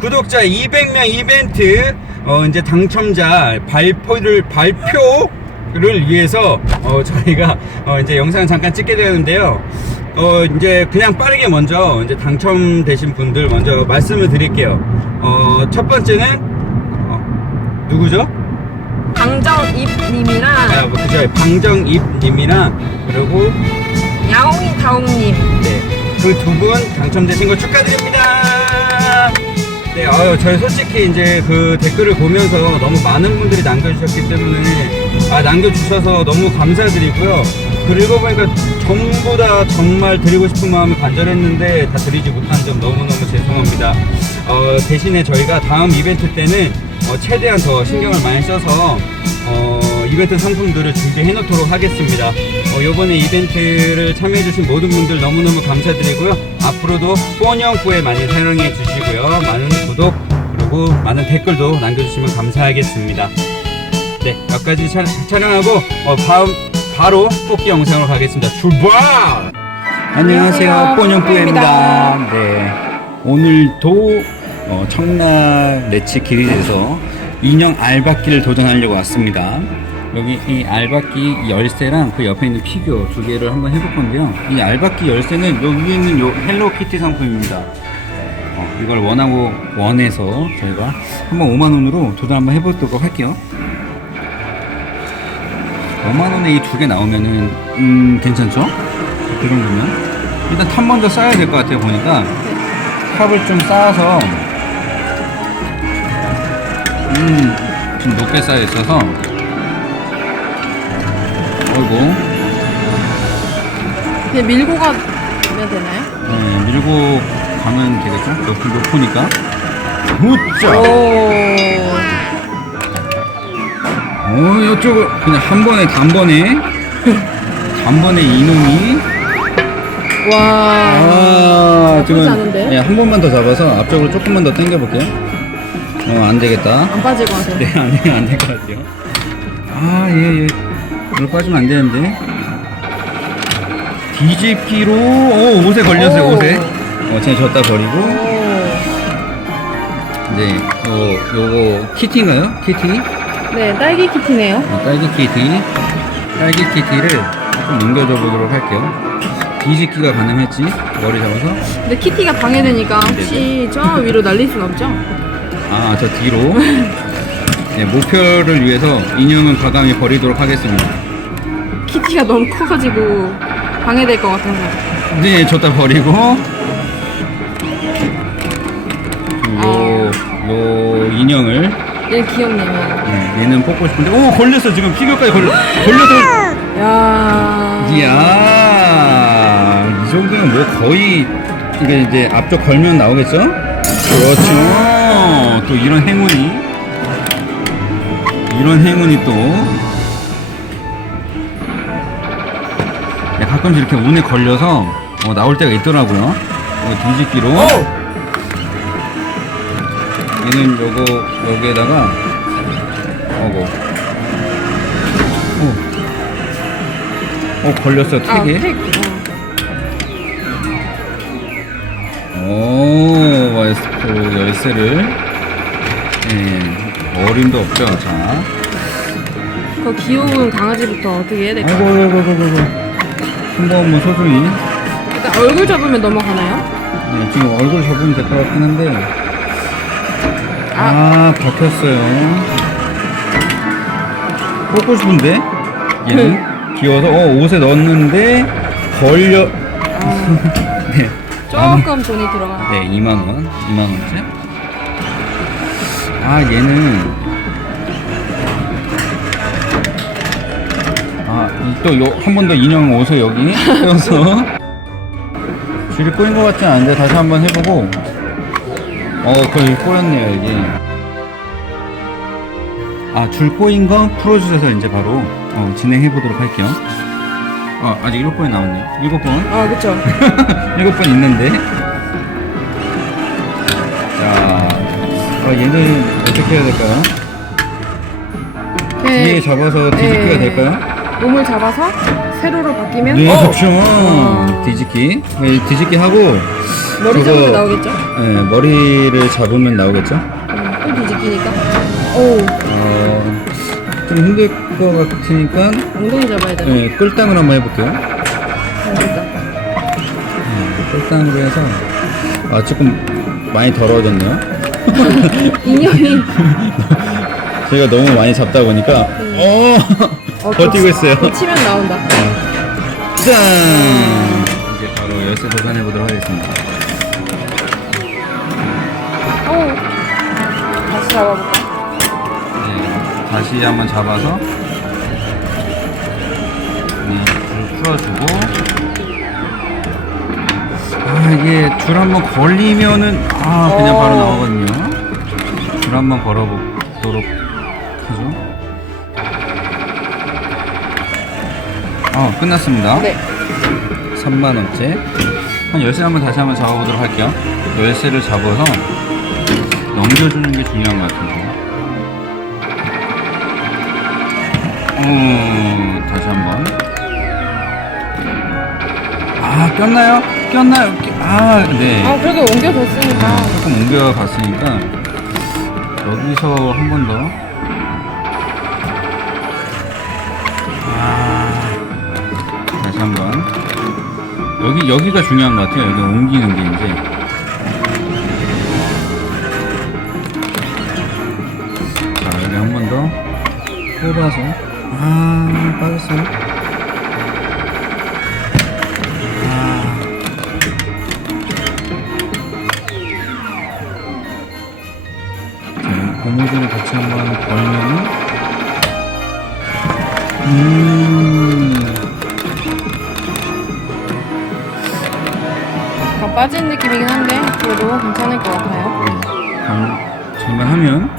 구독자 200명 이벤트 어, 이제 당첨자 발표를 발표를 위해서 어, 저희가 어, 이제 영상 잠깐 찍게 되는데요. 어, 이제 그냥 빠르게 먼저 이제 당첨되신 분들 먼저 말씀을 드릴게요. 어, 첫 번째는 어, 누구죠? 강정입님이랑 아, 뭐 그죠? 방정입님이랑 그리고 야옹이 다옹님 네, 그 두 분 당첨되신 거 축하드립니다. 네, 아유, 저희 솔직히 이제 그 댓글을 보면서 너무 많은 분들이 남겨주셨기 때문에, 아, 남겨주셔서 너무 감사드리고요. 그리고 보니까 전부 다 정말 드리고 싶은 마음이 간절했는데 다 드리지 못한 점 너무너무 죄송합니다. 어, 대신에 저희가 다음 이벤트 때는 어, 최대한 더 신경을 많이 써서 어, 이벤트 상품들을 준비해 놓도록 하겠습니다. 어, 요번에 이벤트를 참여해주신 모든 분들 너무너무 감사드리고요. 앞으로도 뽀녕뽀에 많이 사랑해 주시고요. 많은 구독, 그리고 많은 댓글도 남겨주시면 감사하겠습니다. 네, 여기까지 촬- 촬영하고, 어, 다음, 바로 뽑기 영상으로 가겠습니다. 출발! 안녕하세요, 뽀녕뽀입니다. 네. 오늘도 어, 청라 레츠 길이에서 인형 알바끼를 도전하려고 왔습니다. 여기 이 알바끼 열쇠랑 그 옆에 있는 피규어 두 개를 한번 해볼 건데요. 이 알바끼 열쇠는 여기 있는 요 헬로키티 상품입니다. 어, 이걸 원하고 원해서 저희가 한번 5만 원으로 도전 한번 해보도록 할게요. 5만 원에 이 두 개 나오면은 음 괜찮죠? 그 정도면 일단 탑 먼저 쌓아야 될 것 같아요 보니까 탑을 좀 쌓아서 음 좀 높게 쌓여 있어서 그냥 밀고 가면 되나요? 네, 밀고 가면 되겠죠? 높, 높으니까 우짜 오어 이쪽을 그냥 한 번에 단번에 단번에 이놈이 와. 아 나쁘지 않은데? 네, 한 번만 더 잡아서 앞쪽으로 조금만 더 당겨 볼게요 어 안 되겠다 안 빠질 것 같아요. 네, 안, 안될 것 같아요. 아, 예, 예. 이걸 빠지면 안 되는데. 뒤집기로, 오, 옷에 걸렸어요, 오. 옷에. 어, 제가 졌다 버리고. 오. 이제, 요, 요거, 키티인가요? 키티? 네, 딸기 키티네요. 어, 딸기 키티. 딸기 키티를 조금 넘겨줘 보도록 할게요. 뒤집기가 가능할지, 머리 잡아서. 근데 키티가 방해되니까 혹시 저 위로 날릴 순 없죠? 아, 저 뒤로. 네, 목표를 위해서 인형은 과감히 버리도록 하겠습니다. 키티가 너무 커가지고 방해될 것 같아서. 네, 줬다 버리고 얘 귀엽네요. 네, 얘는 뽑고 싶은데. 오 걸렸어 지금. 피규어까지 걸려 걸려서 야. 이야. 이 정도면 뭐 거의 이게 이제 앞쪽 걸면 나오겠죠? 그렇죠. 또 이런 행운이. 이런 행운이 또. 네, 가끔씩 이렇게 운에 걸려서 어, 나올 때가 있더라고요. 어, 뒤집기로 얘는 요거 여기에다가 어고 어, 어 걸렸어 아, 택에 택. 어. 오 와이스프 열쇠를 예 어림도 없죠 자 그 귀여운 강아지부터 어떻게 해야 될까요? 아이고 아이고 아이고 아이고 한번 뭐 소중히 일단 얼굴 잡으면 넘어가나요? 네, 지금 얼굴 접으면 될 것 같긴 한데 아 박혔어요 뽑고 싶은데 얘는 귀여워서 어 옷에 넣었는데 걸려 네. 조금 돈이 들어가. 네, 2만원. 2만원째. 아, 얘는. 아, 또, 요, 한번 더 인형 옷을 여기 떼어서. 줄이 꼬인 것 같지 않은데, 다시 한번 해보고. 어, 거의 꼬였네요, 여기. 아, 줄 꼬인 거 풀어주셔서 이제 바로, 어, 진행해 보도록 할게요. 어, 아직 일곱 번이 남았네요. 일곱 번. 아, 그쵸. 일곱 번 있는데. 자, 어, 얘는 어떻게 해야 될까요? 네. 뒤에 잡아서 뒤집기가 네. 될까요? 몸을 잡아서 세로로 바뀌면 네, 어! 그렇죠. 어. 뒤집기. 네, 뒤집기 하고 머리 저거- 잡으면 나오겠죠? 네, 머리를 잡으면 나오겠죠? 음, 또 뒤집기니까. 오, 어, 좀 힘들 것 같으니까 엉덩이 잡아야 되나? 네, 꿀땅을 한번 해볼게요. 어, 됐다. 네, 꿀땅으로 해서 아 조금 많이 더러워졌네요. 인형이 제가 너무 많이 잡다 보니까 어, 어, 버티고 있어요. 치면 나온다. 짠! 이제 바로 열쇠 도전해 보도록 하겠습니다. 오, 다시 잡아볼까? 네, 다시 한번 잡아서 네, 줄 풀어주고 아 이게 줄 한번 걸리면은 아 그냥 바로 어. 나오거든요. 줄 한번 걸어보도록 하죠. 아 끝났습니다. 네. 3만 원째. 한 열쇠 한번 다시 한번 잡아보도록 할게요. 열쇠를 잡아서 넘겨주는 게 중요한 것 같은데. 어, 다시 한번. 아, 꼈나요? 꼈나요? 끼- 아, 네. 아, 그래도 옮겨졌으니까. 조금 옮겨갔으니까 여기서 한 번 더. 여기 여기가 중요한 것 같아요. 여기 옮기는 게 이제. 자, 여기 한 번 더 뽑아서. 아, 빠졌어요. 아. 자, 고무줄을 같이 한번 걸면은 음 약간 빠진 느낌이긴 한데, 그래도 괜찮을 것 같아요. 방- 장만하면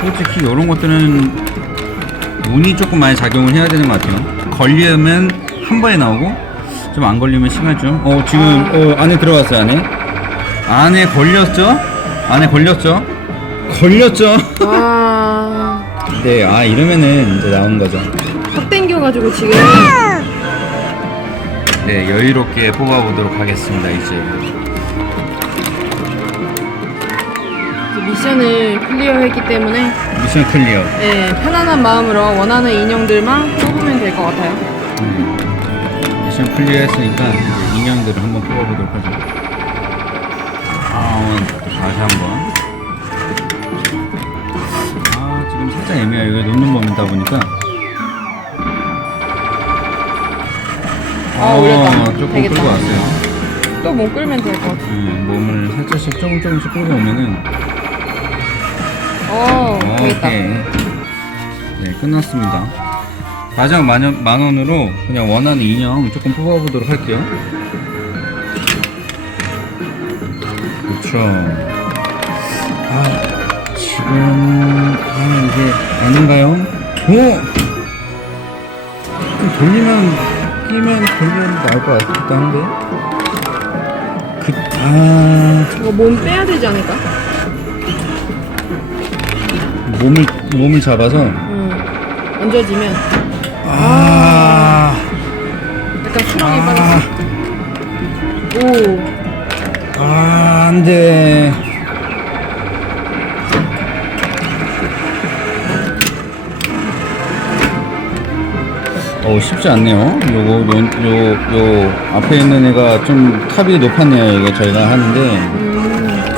솔직히 이런 것들은 운이 조금 많이 작용을 해야 되는 것 같아요. 걸리면 한 번에 나오고 좀 안 걸리면 시간 좀 어 지금 어, 안에 들어갔어요 안에. 안에 걸렸죠? 안에 걸렸죠? 걸렸죠? 아, 네 아 이러면은 이제 나오는 거죠. 확 당겨가지고 지금. 네 여유롭게 뽑아보도록 하겠습니다 이제 이제 미션을 클리어했기 때문에, 미션 클리어 네, 편안한 마음으로 원하는 인형들만 뽑으면 될 것 같아요. 음, 미션 클리어 했으니까 이제 인형들을 한번 뽑아보도록 하죠. 아, 다시 한 번. 아, 지금 살짝 애매해요. 이거 놓는 범위다 보니까. 아, 올렸다. 어, 조금 되겠다. 끌고 왔어요. 또 못 끌면 될 것 같아. 음, 몸을 살짝씩 조금 조금씩 끌고 오면은. 어, 되겠다. 오케이. 네, 끝났습니다. 마지막 만, 원, 만 원으로 그냥 원하는 인형 조금 뽑아보도록 할게요. 그렇죠. 아, 지금, 아, 이게 아닌가요? 오! 좀 돌리면, 끼면 돌리면 나올 것 같기도 한데. 그, 아, 이거 몸 빼야 되지 않을까? 몸을, 몸을 잡아서, 응. 얹어지면 아, 약간 수렁이 아. 빠졌어. 오, 아, 안 돼. 어, 쉽지 않네요. 요거, 요, 요, 요, 앞에 있는 애가 좀 탑이 높았네요. 이게 저희가 하는데, 음,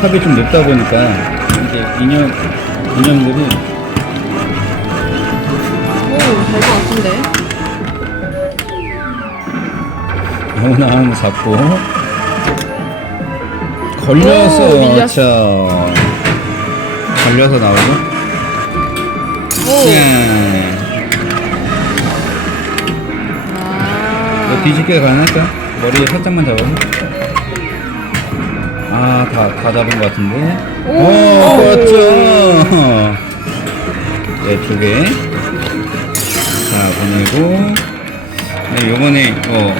탑이 좀 높다 보니까, 이제 인형, 인형들이, 오, 될 것 같은데. 하나 잡고, 걸려서, 밀렸어. 자, 걸려서 나오고, 오, 네. 아, 뭐 뒤집기가 가능할까? 머리 살짝만 잡아서. 아, 다, 다 잡은 것 같은데. 오, 오, 좋았죠. 네, 두 개. 자, 보내고. 네, 요번에, 어,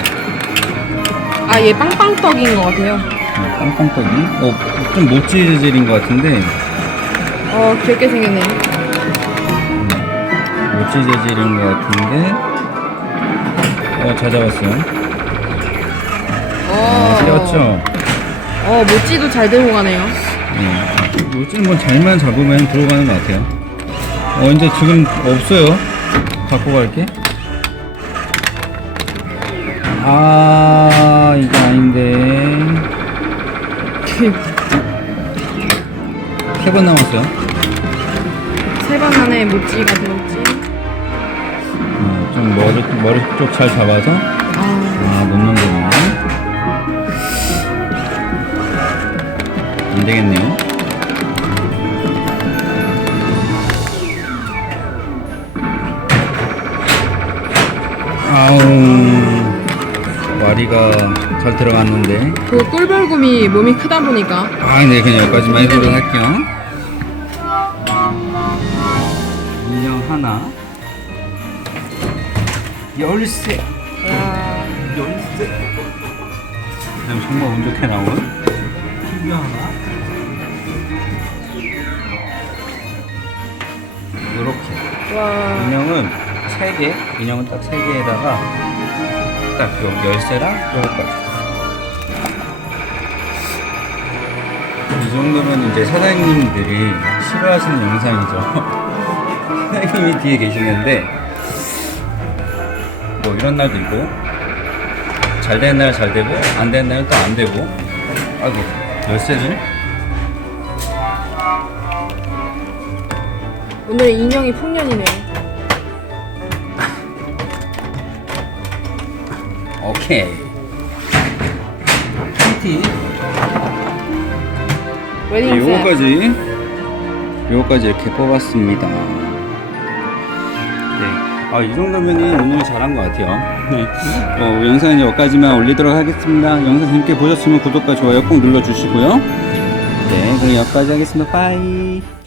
아, 얘 빵빵떡인 것 같아요. 빵빵떡이. 어, 좀 모찌 재질인 것 같은데. 어, 귀엽게 생겼네. 모찌 재질인 것 같은데. 어, 잘 잡았어요. 어, 뛰었죠? 어, 모찌도 잘 들고 가네요. 네. 요즘 뭐 잘만 잡으면 들어가는 것 같아요. 어, 이제 지금 없어요. 갖고 갈게. 아, 이거 아닌데. 세 번 남았어요. 세 번 안에 모찌가 들었지. 어, 좀 머리, 머리 쪽 잘 잡아서. 아, 아, 놓는 거네. 안 되겠네요. 아우, 와리가 잘 들어갔는데. 그 꿀벌곰이 몸이 크다 보니까 아, 네, 그냥 여기까지만 해보도록 할게요. 인형 하나. 열쇠. 열쇠. 그다음 정말 운 좋게 나온 피규어 하나. 이렇게. 와 인형은 세 개. 인형은 딱 세 개에다가 딱 요 열쇠랑 요거까지. 이 정도면 이제 사장님들이 싫어하시는 영상이죠. 사장님이 뒤에 계시는데 뭐 이런 날도 있고 잘 되는 날 잘 되고 안 되는 날은 또안 되고 아이고 열쇠를 오늘 인형이 풍년이네요. 오케이 PT 웨딩 셋. 요거까지 요거까지 이렇게 뽑았습니다. 네. 아, 이 정도면은 오늘 잘한 것 같아요. 네. 어, 영상은 여기까지만 올리도록 하겠습니다. 영상 재밌게 보셨으면 구독과 좋아요 꼭 눌러주시고요. 네, 그럼 여기까지 하겠습니다. 빠이.